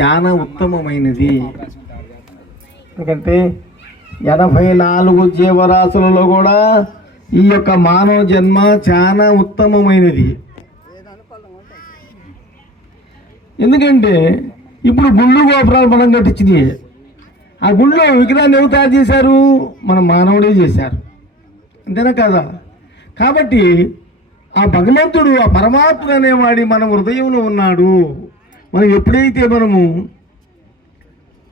చాలా ఉత్తమమైనది. ఎందుకంటే ఎనభై నాలుగు జీవరాశులలో కూడా ఈ యొక్క మానవ జన్మ చాలా ఉత్తమమైనది. ఎందుకంటే ఇప్పుడు గుళ్ళు గోపురాలు మనం కట్టించింది ఆ గుళ్ళో విగ్రహాన్ని ఎవరు తయారు చేశారు? మన మానవుడే చేశారు. అంతేనా కదా? కాబట్టి ఆ భగవంతుడు ఆ పరమాత్ముడు అనేవాడి మన హృదయంలో ఉన్నాడు. మనం ఎప్పుడైతే మనము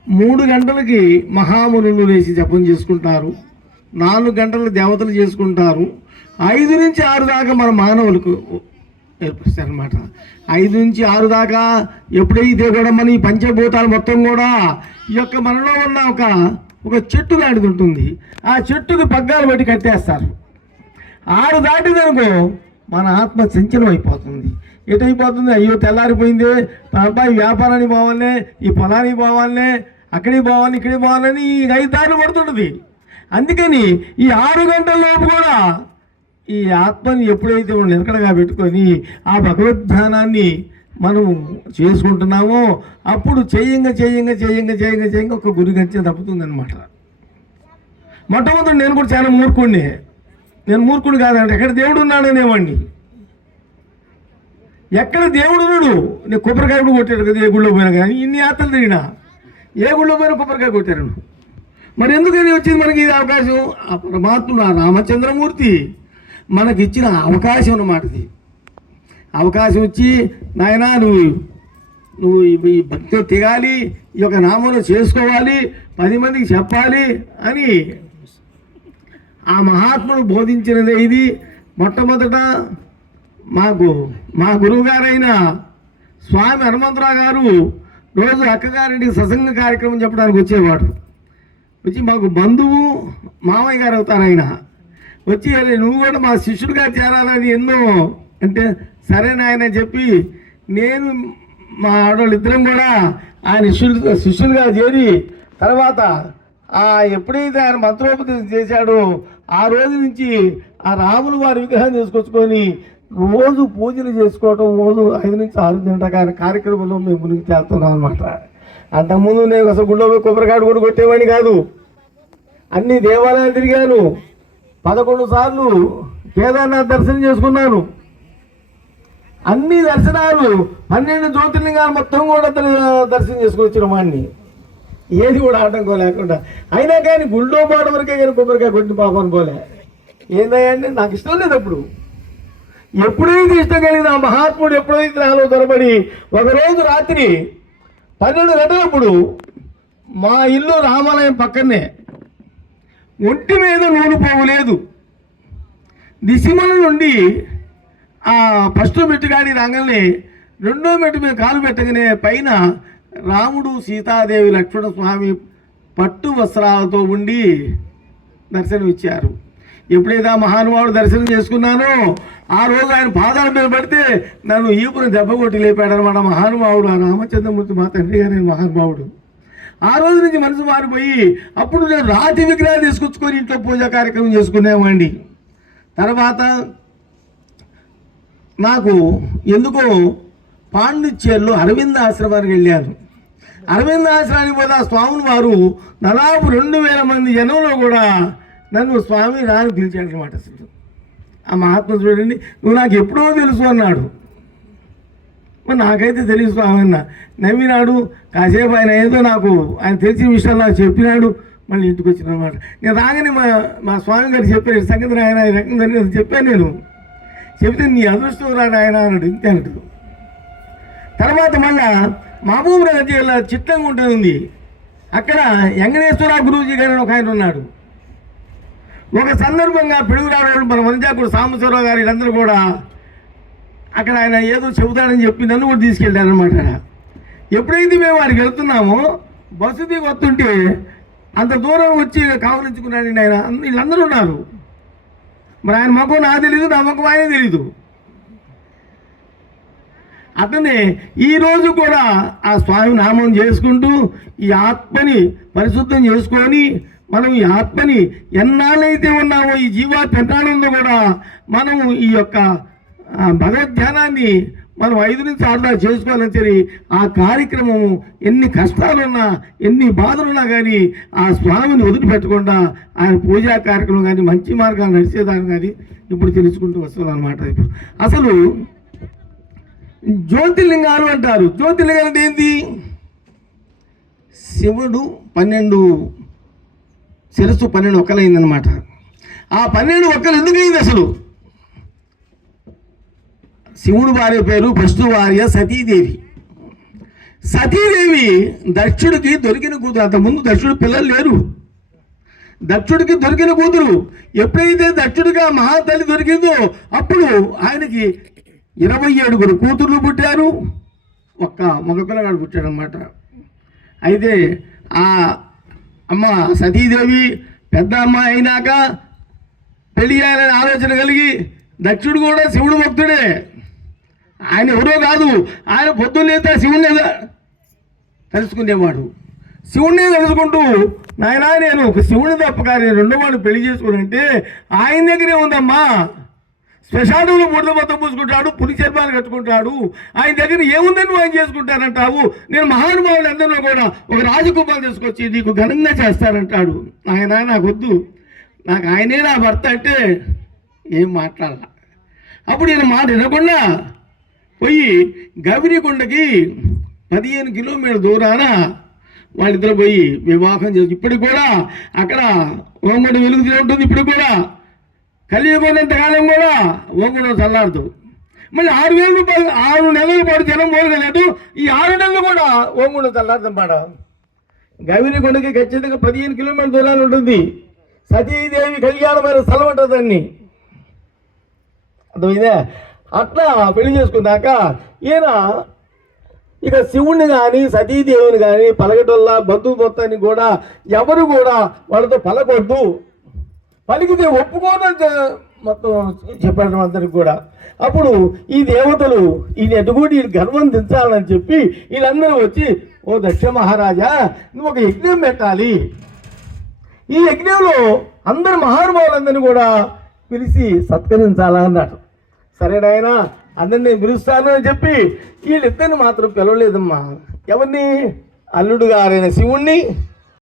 మూడు గంటలకి మహామునులు లేచి జపం చేసుకుంటారు నాలుగు గంటలు దేవతలు చేసుకుంటారు ఐదు నుంచి ఆరు దాకా మన మానవులకు ఏర్పరుస్తారనమాట ఐదు నుంచి ఆరు దాకా ఎప్పుడైతే కూడా మన ఈ పంచభూతాలు మొత్తం కూడా ఈ యొక్క మనలో ఉన్న ఒక ఒక చెట్టు లాంటిది ఉంటుంది. ఆ చెట్టుకి పగ్గాలు పెట్టి కట్టేస్తారు. ఆరు దాటిదనుకో మన ఆత్మ సంచలం అయిపోతుంది. ఎటైపోతుంది? అయ్యో తెల్లారిపోయింది. మా అబ్బాయి వ్యాపారానికి పోవాలనే ఈ పొలానికి పోవాలనే అక్కడికి పోవాలి ఇక్కడికి పోవాలని ఈ ఐదు పడుతుంటుంది. అందుకని ఈ ఆరు గంటల లోపు కూడా ఈ ఆత్మని ఎప్పుడైతే మనం నిలకడగా పెట్టుకొని ఆ భగవద్ధానాన్ని మనం చేసుకుంటున్నామో అప్పుడు చేయంగా చేయంగా చేయంగా చేయంగా చేయంగా ఒక గురి గంచె తప్పుతుందన్నమాట. మొట్టమొదటి నేను కూడా చాలా మూర్ఖుడిని నేను మూర్ఖుడు కాదంటే ఎక్కడ దేవుడు ఉన్నాడనేవాడిని ఎక్కడ దేవుడు ఉన్నాడు? నేను కొబ్బరికాయ కూడా కొట్టాడు కదా ఏ గుళ్ళో పోయినా కానీ. ఇన్ని యాత్రలు తిరిగినా. ఏ గుళ్ళో పోయినా కొబ్బరికాయ కొట్టారు మరి ఎందుకని వచ్చింది మనకి ఇది అవకాశం? ఆ పరమాత్ముడు ఆ రామచంద్రమూర్తి మనకి ఇచ్చిన అవకాశం అన్నమాట ఇది. అవకాశం వచ్చి నాయనా నువ్వు నువ్వు ఈ- ఈ భక్తిలో ఈ యొక్క నామంలో చేసుకోవాలి పది మందికి చెప్పాలి అని ఆ మహాత్ముడు బోధించినదే ఇది మొట్టమొదట మాకు మా గురువుగారైన స్వామి హనుమంతరావు గారు రోజు అక్కగారింటికి సత్సంగ కార్యక్రమం చెప్పడానికి వచ్చేవాడు వచ్చి మాకు బంధువు మామయ్య గారు అవుతారు ఆయన వచ్చి నువ్వు కూడా మా శిష్యుడిగా చేరాలని ఎన్నో అంటే సరే నాయన చెప్పి నేను మా ఆడవాళ్ళు ఇద్దరం కూడా ఆయన శిష్యులు శిష్యులుగా చేరి తర్వాత ఎప్పుడైతే ఆయన మంత్రోపదేశం చేశాడో ఆ రోజు నుంచి ఆ రాములు వారి విగ్రహం తీసుకొచ్చుకొని రోజు పూజలు చేసుకోవటం రోజు ఐదు నుంచి ఆరు గంటల ఆయన కార్యక్రమంలో మేము మునిగి చేస్తున్నాం అనమాట అంతకుముందు నేను అసలు గుళ్ళో పోయి కొబ్బరికాడు కూడా కొట్టేవాడిని కాదు. అన్ని దేవాలయాలు తిరిగాను. పదకొండు సార్లు కేదార్నాథ్ దర్శనం చేసుకున్నాను. అన్ని దర్శనాలు పన్నెండు జ్యోతిర్లింగాలు మొత్తం కూడా దర్శనం చేసుకుని వచ్చిన వాడిని. ఏది కూడా ఆటంకం లేకుండా. అయినా కానీ గుళ్ళో పాట వరకే కానీ కొబ్బరికాయ కొట్టి పాపం పోలే ఏందంటే నాకు ఇష్టం లేదు అప్పుడు. ఎప్పుడైతే ఇష్టం కలిగిన ఆ మహాత్ముడు ఎప్పుడైతే నాలో దొరబడి ఒకరోజు రాత్రి పన్నెండు గంటలప్పుడు మా ఇల్లు రామాలయం పక్కనే ఒంటి మీద నూనె పోవలేదు దిశమల నుండి ఆ ఫస్ట్ మెట్టు కాడి రాగానే రెండో మెట్టు మీద కాలు పెట్టగానే పైన రాముడు సీతాదేవి లక్ష్మణ స్వామి పట్టు వస్త్రాలతో ఉండి దర్శనం ఇచ్చారు ఎప్పుడైతే ఆ మహానుభావుడు దర్శనం చేసుకున్నానో ఆ రోజు ఆయన పాదాల మీద పడితే నన్ను ఈపును దెబ్బ కొట్టి లేపాడనమాట మహానుభావుడు ఆ రామచంద్రమూర్తి మా తండ్రి గారి మహానుభావుడు. ఆ రోజు నుంచి మనసు మారిపోయి అప్పుడు నేను రాతి విగ్రహాలు తీసుకొచ్చుకొని ఇంట్లో పూజా కార్యక్రమం చేసుకునేవాడిని. తర్వాత నాకు ఎందుకో పాండిచ్చేరిలో అరవింద ఆశ్రమానికి వెళ్ళాను. అరవింద ఆశ్రమానికి పోతే ఆ స్వాములు వారు దాదాపు రెండు వేల మంది జనంలో కూడా నన్ను స్వామి రాని పిలిచాడనమాట అసలు. ఆ మహాత్మ చూడండి నువ్వు నాకు ఎప్పుడో తెలుసు అన్నాడు. మరి నాకైతే తెలియదు స్వామి అన్న. నవ్వినాడు కాసేపు ఆయన ఏదో నాకు ఆయన తెలిసిన విషయాలు నాకు చెప్పినాడు మళ్ళీ ఇంటికి వచ్చిన అనమాట నేను రాగానే మా మా స్వామి గారు చెప్పాను సంగతి ఆయన ఈ రకం జరిగింది" చెప్పాను నేను. చెప్తే నీ అదృష్టం రాడు ఆయన అన్నాడు. ఇంతే అన్నాడు తర్వాత మళ్ళా మహబూబ్నగర్ జిల్లా చిట్టంగుంట ఉంది. అక్కడ యంగనేశ్వర గురూజీ గారు ఒక ఆయన ఉన్నాడు. ఒక సందర్భంగా పిడుగురాడు మన వంజాకుడు సాంబశివరావు గారు వీళ్ళందరూ కూడా అక్కడ ఆయన ఏదో చెబుతాడని చెప్పి నన్ను కూడా తీసుకెళ్ళారనమాట ఎప్పుడైతే మేము వారికి వెళ్తున్నామో బస్సు దిగి వస్తుంటే అంత దూరం వచ్చి కావలించుకున్నాడండి ఆయన. వీళ్ళందరూ ఉన్నారు. మరి ఆయన మొఖం నాకు తెలీదు నా మొఖం ఆయన తెలీదు. అతనే ఈ రోజు కూడా ఆ స్వామి నామం చేసుకుంటూ ఈ ఆత్మని పరిశుద్ధం చేసుకొని మనం ఈ ఆత్మని ఎన్నాళ్ళైతే ఉన్నామో ఈ జీవాత్మ ఎన్నాళ్ళు కూడా మనము ఈ యొక్క భగవద్ధ్యానాన్ని మనం ఐదు నుంచి ఆరుదా చేసుకోవాలని చెప్పి ఆ కార్యక్రమం ఎన్ని కష్టాలున్నా ఎన్ని బాధలున్నా కానీ ఆ స్వామిని వదిలిపెట్టకుండా ఆయన పూజా కార్యక్రమం కానీ మంచి మార్గాన్ని నడిచేదాన్ని కానీ ఇప్పుడు తెలుసుకుంటూ వస్తున్నాం అనమాట ఇప్పుడు అసలు జ్యోతిర్లింగాలు అంటారు. జ్యోతిర్లింగం అంటే ఏంటి శివుడు పన్నెండు శిరస్సు పన్నెండు ఒక్కలైందనమాట ఆ పన్నెండు ఒక్కలు ఎందుకైంది అసలు? శివుడు భార్య పేరు ఫస్ట్ భార్య సతీదేవి. సతీదేవి దక్షుడికి దొరికిన కూతురు అంతకుముందు దక్షుడు పిల్లలు లేరు. దక్షుడికి దొరికిన కూతురు ఎప్పుడైతే దక్షుడిగా మహాతల్లి దొరికిందో అప్పుడు ఆయనకి ఇరవై ఏడుగురు కూతుర్లు పుట్టారు. ఒక్క మగపిల్లగాడు పుట్టాడు అనమాట అయితే ఆ అమ్మ సతీదేవి పెద్ద అమ్మ అయినాక పెళ్ళి చేయాలనే ఆలోచన కలిగి దక్షుడు కూడా శివుడు భక్తుడే. ఆయన ఎవరో కాదు. ఆయన పొద్దున్నేత శివుణ్ణి తెలుసుకునేవాడు. శివుణ్ణి తెలుసుకుంటూ నాయనా నేను ఒక శివుని తప్పక నేను రెండో వాడు పెళ్ళి చేసుకునంటే ఆయన దగ్గరే ఉందమ్మా. శ్మశానంలో మూడు మొత్తం పూసుకుంటాడు పులి చర్మాలు కట్టుకుంటాడు. ఆయన దగ్గర ఏముందని నువ్వు ఆయన చేసుకుంటానంటావు? నేను మహానుభావులు అందరిలో కూడా ఒక రాజకుమారు తీసుకొచ్చి నీకు ఘనంగా చేస్తానంటాడు. ఆయన నాకు వద్దు. నాకు ఆయనే నా భర్త అంటే ఏం మాట్లాడాల? అప్పుడు ఈయన మాట వినకుండా పోయి గౌరీకొండకి పదిహేను కిలోమీటర్ దూరాన వాళ్ళిద్దరు పోయి వివాహం చేసి ఇప్పటికి కూడా అక్కడ ఓంగుడు వెలుగు ఉంటుంది ఇప్పుడు కూడా. కలియుగోనంత కాలం కూడా ఓంగుడు చల్లారదు. మళ్ళీ ఆరు వేల రూపాయలు ఆరు నెలల పాటు జనం పోరగలేదు ఈ ఆరు నెలలు కూడా ఓంగుడు చల్లారుతాం పాడ. గౌరీకొండకి ఖచ్చితంగా పదిహేను కిలోమీటర్ దూరాలు ఉంటుంది. సతీదేవి కళ్యాణమైన స్థలం ఉంటుంది దాన్ని. అర్థమైందా? అట్లా పెళ్ళి చేసుకున్నాక ఈయన ఇక శివుణ్ణి కానీ సతీదేవిని కానీ పలకటోళ్ళ బంధువు మొత్తాన్ని కూడా ఎవరు కూడా వాళ్ళతో పలకొద్దు పలికితే ఒప్పుకోదని మొత్తం చెప్పడం అందరికి కూడా. అప్పుడు ఈ దేవతలు ఈయన ఎటుగుడి గర్వం దించాలని చెప్పి వీళ్ళందరూ వచ్చి ఓ దక్ష మహారాజా నువ్వు ఒక యజ్ఞం పెట్టాలి. ఈ యజ్ఞంలో అందరు మహానుభావులందరినీ కూడా పిలిచి సత్కరించాలా అన్నాడు సరే అందరిని నేను పిలుస్తాను అని చెప్పి వీళ్ళిద్దరిని మాత్రం పిలవలేదమ్మా. ఎవరిని? అల్లుడు గారైన శివుణ్ణి.